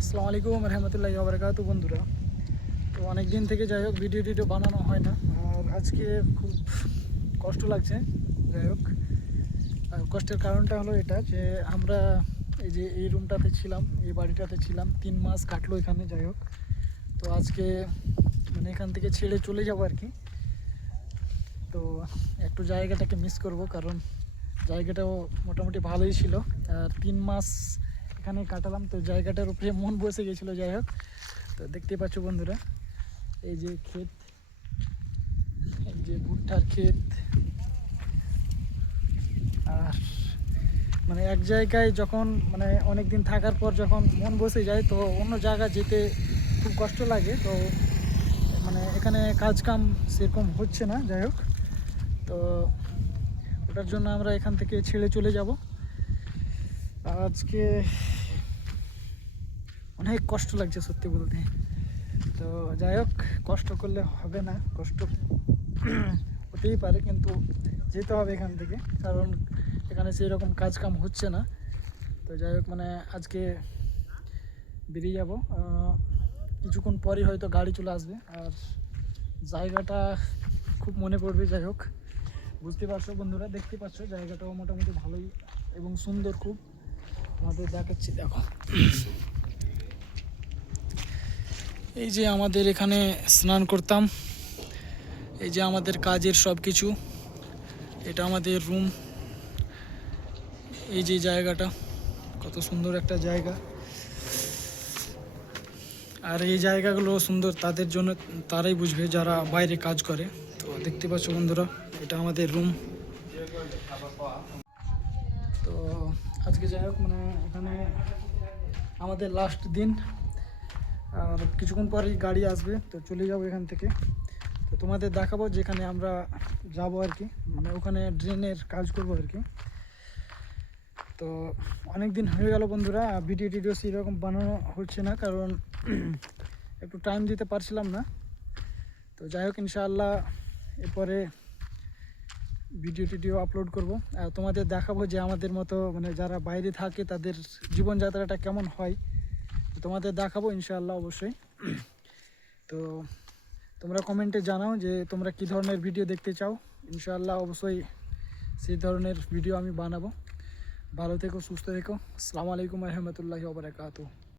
আসসালামু আলাইকুম রহমতুল্লাহি ওয়া বারাকাতুহু বন্ধুরা। তো অনেক দিন থেকে যাই হোক ভিডিও বানানো হয় না, আর আজকে খুব কষ্ট লাগছে। যাই হোক, আর কষ্টের কারণটা হলো এটা যে আমরা এই যে এই রুমটাতে ছিলাম, এই বাড়িটাতে ছিলাম 3 মাস কাটলো এখানে। যাই হোক, তো আজকে মানে এখান থেকে ছেড়ে চলে যাবো আর কি। তো একটু জায়গাটাকে মিস করব, কারণ জায়গাটাও মোটামুটি ভালোই ছিল। আর 3 মাস এখানে কাটালাম, তো জায়গাটার উপরে মন বসে গেছিলো। যাই হোক, তো দেখতে পাচ্ছ বন্ধুরা, এই যে ক্ষেত, এই যে ভুট্টার ক্ষেত। আর মানে এক জায়গায় যখন মানে অনেক দিন থাকার পর যখন মন বসে যায়, তো অন্য জায়গা যেতে খুব কষ্ট লাগে। তো মানে এখানে কাজ কাম সেরকম হচ্ছে না। যাই হোক, তো ওটার জন্য আমরা এখান থেকে ছেড়ে চলে যাব। আজকে অনেক কষ্ট লাগছে সত্যি বলতে। তো যাই হোক, কষ্ট করলে হবে না, কষ্ট হতেই পারে, কিন্তু যেতে হবে এখান থেকে, কারণ এখানে সেই রকম কাজ কাম হচ্ছে না। তো যাই হোক, মানে আজকে বেরিয়ে যাব, কিছুক্ষণ পরই হয়তো গাড়ি চলে আসবে। আর জায়গাটা খুব মনে পড়বে। যাই হোক, বুঝতে পারছো বন্ধুরা, দেখতে পাচ্ছ জায়গাটাও মোটামুটি ভালোই এবং সুন্দর খুব। আমাদের দেখাচ্ছি, দেখো এই যে আমাদের এখানে স্নান করতাম, এই যে আমাদের কাজের সব কিছু, এটা আমাদের রুম। এই যে জায়গাটা কত সুন্দর একটা জায়গা। আর এই জায়গাগুলো সুন্দর তাদের জন্য, তারাই বুঝবে যারা বাইরে কাজ করে। তো দেখতে পাচ্ছ বন্ধুরা, এটা আমাদের রুম। তো আজকে যাই হোক, মানে এখানে আমাদের লাস্ট দিন। আর কিছুক্ষণ পরেই গাড়ি আসবে, তো চলে যাবো এখান থেকে। তো তোমাদের দেখাবো যেখানে আমরা যাব আর কি, মানে ওখানে ড্রেনের কাজ করবো আর কি। তো অনেক দিন হয়ে গেল বন্ধুরা, ভিডিও সেরকম বানানো হচ্ছে না, কারণ একটু টাইম দিতে পারছিলাম না। তো যাই হোক, ইনশাআল্লাহ এরপরে ভিডিও আপলোড করব, আর তোমাদের দেখাবো যে আমাদের মতো মানে যারা বাইরে থাকে তাদের জীবনযাত্রাটা কেমন হয়। তো তোমাদের দেখাবো ইনশাআল্লাহ অবশ্যই। তো তোমরা কমেন্টে জানাও যে তোমরা কী ধরনের ভিডিও দেখতে চাও। ইনশাআল্লাহ অবশ্যই সেই ধরনের ভিডিও আমি বানাবো। ভালো থেকো, সুস্থ থেকো। আসসালামু আলাইকুম রহমতুল্লাহি ওয়া বারাকাতুহু।